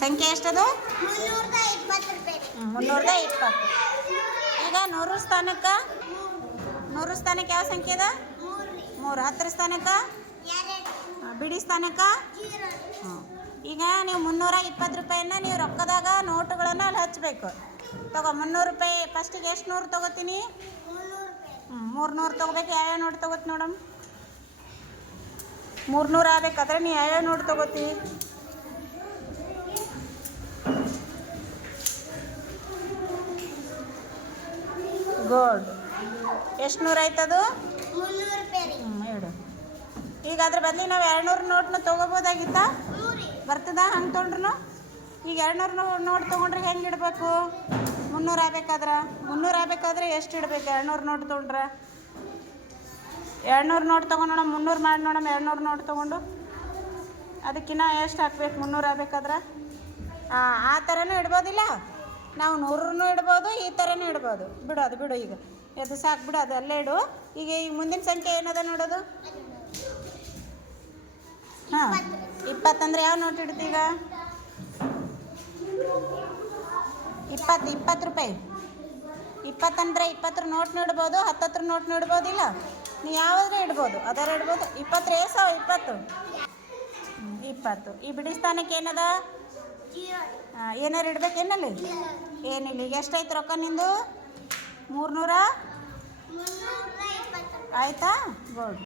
ಸಂಖ್ಯೆ ಎಷ್ಟದು? 320. ಈಗ 100 ಸ್ಥಾನಕ್ಕೆ ಯಾವ ಸಂಖ್ಯೆ ಅದ? 3. 10 ಸ್ಥಾನಕ್ಕೆ ಬಿಡಿ ಸ್ಥಾನಕ್ಕೆ ಈಗ ನೀವು 320 ರೂಪಾಯಿನ ನೀವು ರೊಕ್ಕದಾಗ ನೋಟುಗಳನ್ನು ಅಲ್ಲಿ ಹಚ್ಚಬೇಕು. ತಗೋ 300 ರೂಪಾಯಿ. ಫಸ್ಟಿಗೆ ಎಷ್ಟು ನೂರು ತೊಗೋತೀನಿ? 300 ತೊಗೋಬೇಕು. ಯಾವ್ಯಾವ ನೋಟ್ ತೊಗೋತಿ ನೋಡಮ್? 300 ಆಗ್ಬೇಕಾದ್ರೆ ನೀವು ಯಾವ್ಯಾವ ನೋಟ್ ತೊಗೋತಿ? ಗೋಲ್ಡ್. ಎಷ್ಟು ನೂರು ಆಯ್ತದು? 300 ಹೇಳು. ಈಗ ಅದ್ರ ಬದಲಿ ನಾವು 200 ನೋಟ್ನ ತೊಗೋಬೋದಾಗಿತ್ತಾ? ಬರ್ತದ ಹಂಗೆ ತೊಗೊಂಡ್ರು? ಈಗ 200 ನೋಟ್ ತೊಗೊಂಡ್ರೆ ಹೆಂಗೆ ಇಡಬೇಕು? 300 ಆಗ್ಬೇಕಾದ್ರೆ ಎಷ್ಟು ಇಡಬೇಕು? 200 ನೋಟ್ ತೊಗೊಂಡ್ರೆ 200 ನೋಟ್ ತೊಗೊಂಡು ನೋಡಮ್. 300 ಮಾಡಿ ನೋಡಮ್. 200 ನೋಟ್ ತೊಗೊಂಡು ಅದಕ್ಕಿನ್ನ ಎಷ್ಟು ಹಾಕ್ಬೇಕು? 300 ಆಗ್ಬೇಕಾದ್ರೆ ಆ ಥರನೂ ಇಡ್ಬೋದಿಲ್ಲ. ನಾವು 100 ಇಡ್ಬೋದು, ಈ ಥರನೂ ಇಡ್ಬೋದು. ಬಿಡು ಈಗ ಅದು ಸಾಕು ಬಿಡು, ಅದು ಅಲ್ಲೇ ಇಡು. ಈಗ ಮುಂದಿನ ಸಂಖ್ಯೆ ಏನದ ನೋಡೋದು? ಹಾಂ 20 ಅಂದರೆ ಯಾವ ನೋಟ್ ಇಡ್ತೀವಿ ಈಗ? 20 ರೂಪಾಯಿ. 20 ಅಂದರೆ 20 ನೋಟ್ನು ಇಡ್ಬೋದು, 10 ನೋಟ್ನು ಇಡ್ಬೋದಿಲ್ಲ. ನೀವು ಯಾವುದೇ ಇಡ್ಬೋದು, ಅದರ ಇಡ್ಬೋದು. 20 ಏಸವ? 20. ಈ ಬಿಡಿ ಸ್ಥಾನಕ್ಕೆ ಏನದ? ಏನಾರು ಇಡ್ಬೇಕೇನಲ್ಲಿ? ಏನಿಲ್ಲ. ಈಗ ಎಷ್ಟಾಯ್ತು ರೊಕ್ಕ ನಿಂದು? 300 ಆಯಿತಾ? ಗೋಲ್ಡ್.